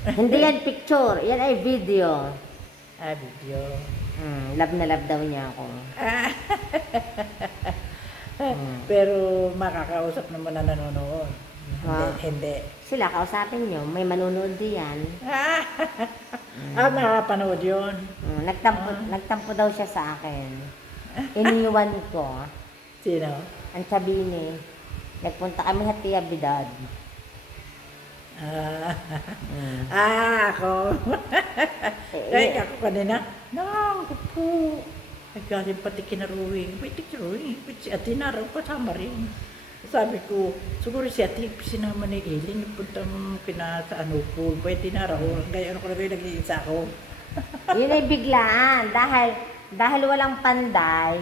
Hindi yan picture, yan ay video. Video. Love na love daw niya ako. Pero makakausap naman na nanonood. Ha? Hindi. Sila, kausapin nyo, may manunood diyan. Nakapanood yun. Nagtampo daw siya sa akin. Iniwan ko. Sino? Ang sabi ni, nagpunta kami sa Tiabidad. Ako. Kaya ako kanina, ako po. Nagkasin pati kinaruwing. Pati kinaruwing. Si Ate Naraw kasama rin. Sabi ko, siguro si Ate sinama ni Eileen. Punta mo kina sa ano po. Pati Naraw. Kaya ano ko na rin nag-iisa ako. Yun ay biglaan. Dahil walang panday,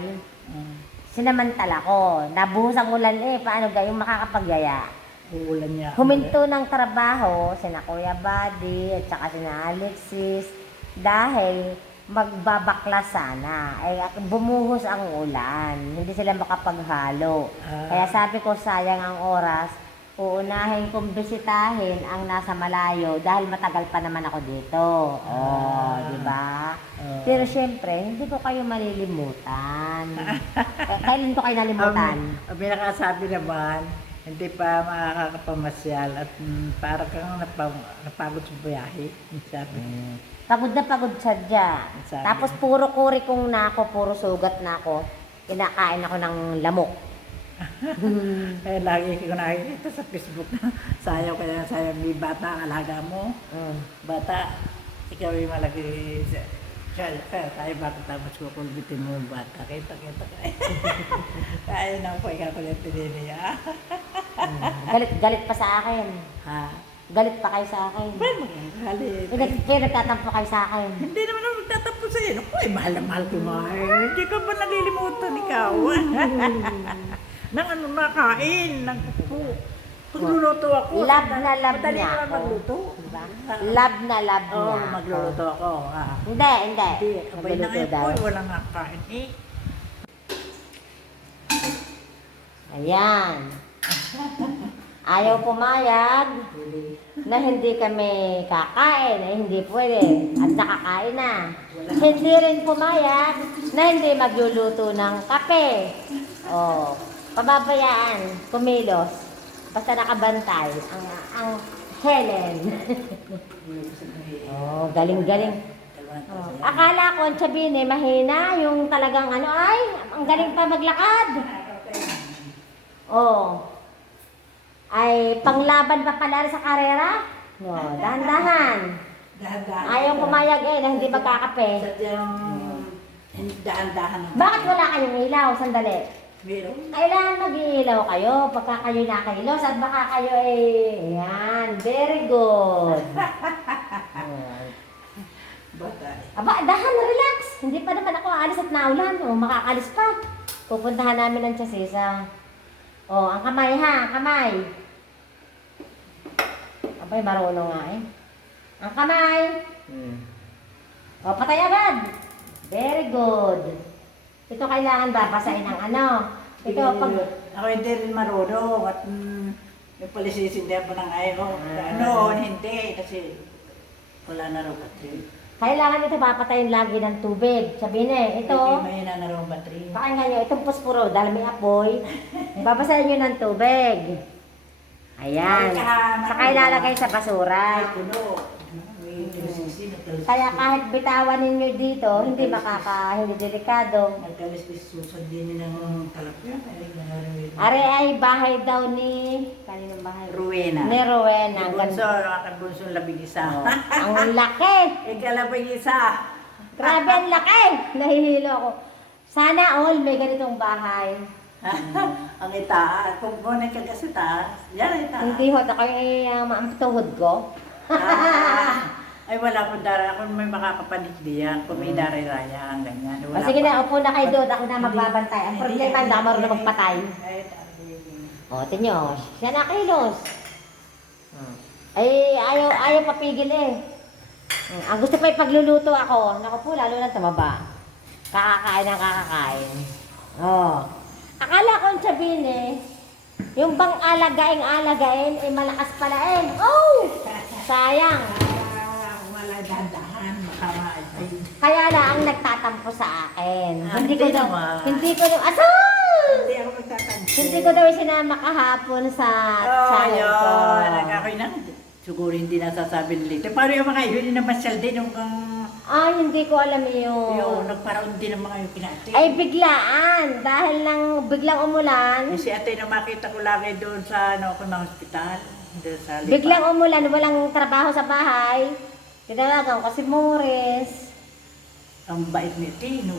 sinamantala ko. Nabuhos ang ulan paano gayong makakapagyaya? Uulan niya. Huminto ng trabaho, sina Kuya Buddy at saka sina Alexis, dahil magbabakla sana. Ay bumuhos ang ulan, hindi sila makapaghalo. Kaya sabi ko sayang ang oras, uunahin kong bisitahin ang nasa malayo dahil matagal pa naman ako dito. Di ba? Pero syempre, hindi ko kayo malilimutan. Kailan ko kayo nalimutan? Ang pinakasabi naman, hindi pa makakapamasyal at para kang napagod sa biyahe. Sabi. Pagod na pagod sadya. Sabi. Tapos puro kuri kong nako, puro sugat na ako. Kinakain ako ng lamok. Kaya lagi ko nakikita sa Facebook na sayaw may bata ang alaga mo. Bata, ikaw yung malaki. Kaya tayo bata tapos kukulbitin mo yung bata. Kita. Kaya na po ikakulitin niya. Galit pa sa akin. Ha? Galit pa kayo sa akin. Ba't magalit? Kaya nagtatampo kayo sa akin. Hindi naman ako magtatapos sa iyo. Ay, mahal na mahal ko mahal. Hindi ka ba nalilimutan ikaw? Nang ano nakain, nang pupo. Pagluluto ako. Love na love madali niya naman ako. magluto. Diba? Love na love Oo, niya ako. magluluto ako. Hindi. Hindi, abay na Magluluto ngayon daw. po, walang nakain eh. Ayan. Ayaw pumayag na hindi kami kakain, hindi pwede. At nakakain na. Hindi rin pumayag na hindi magluluto ng kape. Pababayaan, kumilos. Basta nakabantay ang Helen. Galing-galing. Akala ko ang sabihin mahina, yung talagang ang galing pa maglakad. Ay panglaban pa pala sa karera. Dahan-dahan. Ayaw pumayag na hindi magkakape. Sadyang dahan-dahan. Bakit wala kayong ilaw? Sandali. Meron. Kailangan mag-iilaw kayo pagka kayo nakahilos at baka kayo yan, very good. Aba, dahan, relax. Hindi pa naman ako aalis at naulan. Makakalis pa. Pupuntahan namin ng Chasisa. Ang kamay ang kamay. Abay, marunong nga Ang kamay. Patay agad. Very good. Ito kailangan babasahin ng Ito pag... Ako hindi rin marunong at may palisisindihan pa ng ayaw. Hindi. Kasi wala na raw battery. Kailangan ito papatayin lagi ng tubig. Sabihin ito... May mahina na raw battery. Pakinggan nyo, itong puspuro dahil may apoy. Babasahin nyo ng tubig. Ayan. Saka ilalagay sa basura. Kaya kahit bitawan ninyo dito, hindi delikado. Nagkalispis susundin niyo ng talapya. Are ay bahay daw ni... Kaninong bahay? Rowena. Ni Rowena. Ang bunso, ang bunsong labing isa. Ang laki! Ikalabing isa. Grabe ang laki! Nahihilo ako. Sana all may ganitong bahay. Ang itaas. Kung bonay ka kasi taas, yan ang itaas. Hindi ho, ako yung tuhod ko. Ay wala akong dara. Kung may makakapanik diyan, kung may daray-raya, ang ganyan. Sige na, upo na kayo doon. Ako na magbabantay. Ang problema, ang damar na magpatay. Tinyo, siya na kilos. Ay, ayaw papigil Ang gusto pa ipagluluto ako. Naku po, lalo na tumaba. Kakakain ang kakakain. Akala ko ang sabihin yung bang alagain, malakas pala sayang. akin. Ah, Hindi ko hindi daw, naman. hindi ko daw, asal! Hindi ako magtatanto. Hindi ko daw sinama kahapon sa Oh, channel ko. yun. Ako'y nang, siguro hindi nasasabi nila. Paano yung mga yun na masyal din yung Ay, hindi ko alam yun. yung nagparoon din ng mga yung kinati. Ay, biglaan. Dahil nang biglang umulan, Si ate na makita ko lagi doon sa ano ko ng hospital. Doon sa Lipa. biglang umulan, walang trabaho sa bahay. Tinawagan ko si Morris. Ang bait ni Tino.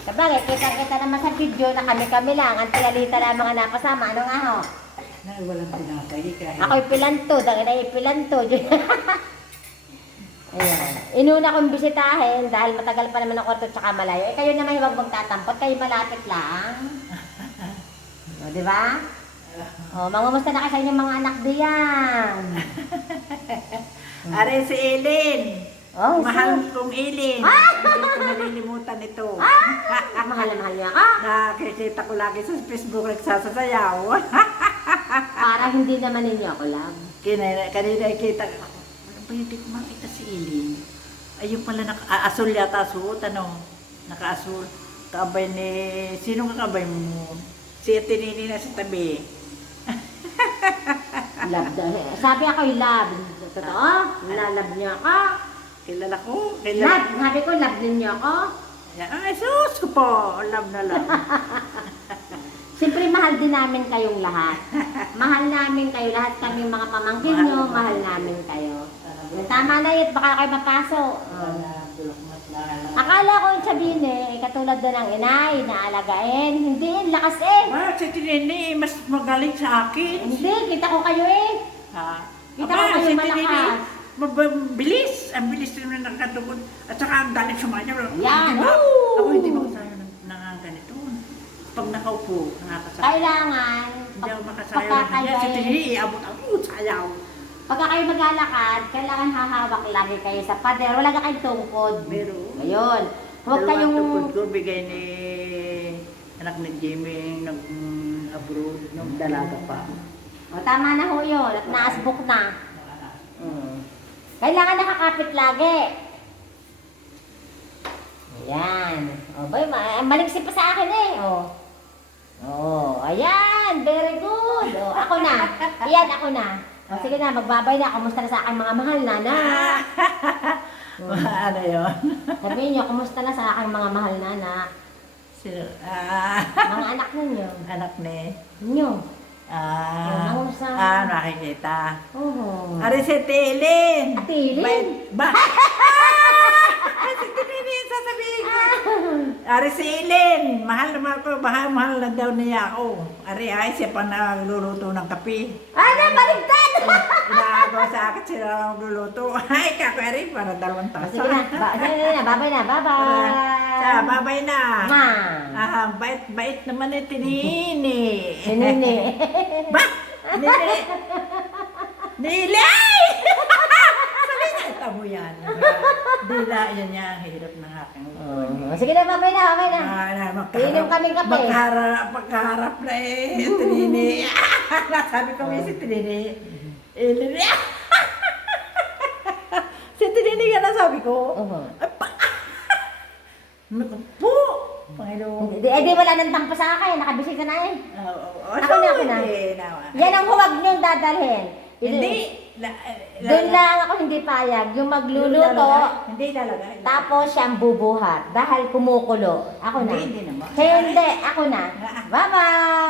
Sabagay, kita naman sa video na kami-kami lang. Ang tilalita na mga napasama. Ano nga ho? Na walang tinatay kahit. Ako'y pilanto, dahil ay pilanto. Ayan. Inuna kong bisitahin dahil matagal pa naman ang kwarto tsaka malayo. Kayo naman huwag magtatampot, kayo malapit lang. O, di ba? O, mangumusta na kayo sa inyong mga anak diyan. Are si Ellen. Oh, Mahal kong Ellen. Hindi ko nalilimutan ito. Mahal na mahal niya ako. Nakikita ko lagi sa Facebook nagsasayaw. Para hindi naman ninyo ako lang. Kanina nakita ko. Hindi ko makita si Ellen. Ayun pala, asul yata suot, ano? Naka-asul. Kaabay ni... Sino ka kabay mo? Si Tinini na sa tabi. Love daw. Sabi ako yung love. Totoo? Lalab niyo ako. Kilala ko. Love. Sabi ko, love ninyo ako. Ay, sus ko po. Love na love. Siyempre, mahal din namin kayong lahat. Mahal namin kayo. Lahat kami mga pamangkin nyo. Mahal namin kayo. Tama na yun. Baka kayo mapasok. Akala ko yung sabihin katulad doon ng inay na alagain. Hindi, lakas eh. Si Tinini, mas magaling sa akin. Hindi, kita ko kayo eh. Ha? Kita ko kayo malakas. Bilis! Ang bilis rin na nakatugod. At saka ang dalit sumayo. Yan! Diba? Woo! Ako hindi ba sayo ng ganito. Pag nakaupo, nakakasayaw. Kailangan, Hindi ako makasayaw ng kanya. Si Tinini, iabot ako, sayaw. pagka kayo maglalakad, kailangan hahawak lagi kayo sa pader. Wala ka kayong tungkod. Meron. Ayun. Huwag Dalawang kayong... tungkod ko, bigay ni anak ni Jimmy nag-abroad, nung dalaga pa. O, tama na ho yun. At naasbok na. Kailangan nakakapit lagi. Ayan. O, boy, maliksi pa sa akin eh. O. Oh, ayan. Very good. O, ako na. Iyan, ako na. O, sige na, magbabay na. Kumusta na sa aking mga mahal na anak? Ano yun? Sabihin nyo, kumusta na sa aking mga mahal na anak? Mga anak ninyo. Anak ni... Ninyo. Ah, Sa- nakikita. Oo. Ari si Tilin. Tilin? Ba? Si Tilin, sasabihin ko. Ari si Ilin. Mahal naman ako. Mahal na daw niya ako. Ari ay siya pa nagluluto ng kape. Ano, baligtad! Inaagaw sa akin sila magluluto. Ay, kako Ari, para 2 taso. Sige na, babay na, bye-bye! Babay na. Ma! Bait naman ni Tinini. Sinini. Ba? Nili! Nilay! Salita mo yan. Dila yan niya. Hirap ng aking Sige na, babay na. Iinom kaming kape. Magkaharap na eh. Tinini. Sabi ko may si Tinini. Ilini. Si Tinini ka na sabi ko. Po! Panginoon. Di wala nang tampo sa akin, nakabisita na eh. Ako na. Hindi. Yan ang huwag niyong dadalhin. Hindi. Doon lang ako hindi payag. Yung magluluto, Hindi talaga. tapos siyang bubuhat dahil kumukulo. Ako na. Hindi naman. Hindi, ako na. Bye-bye!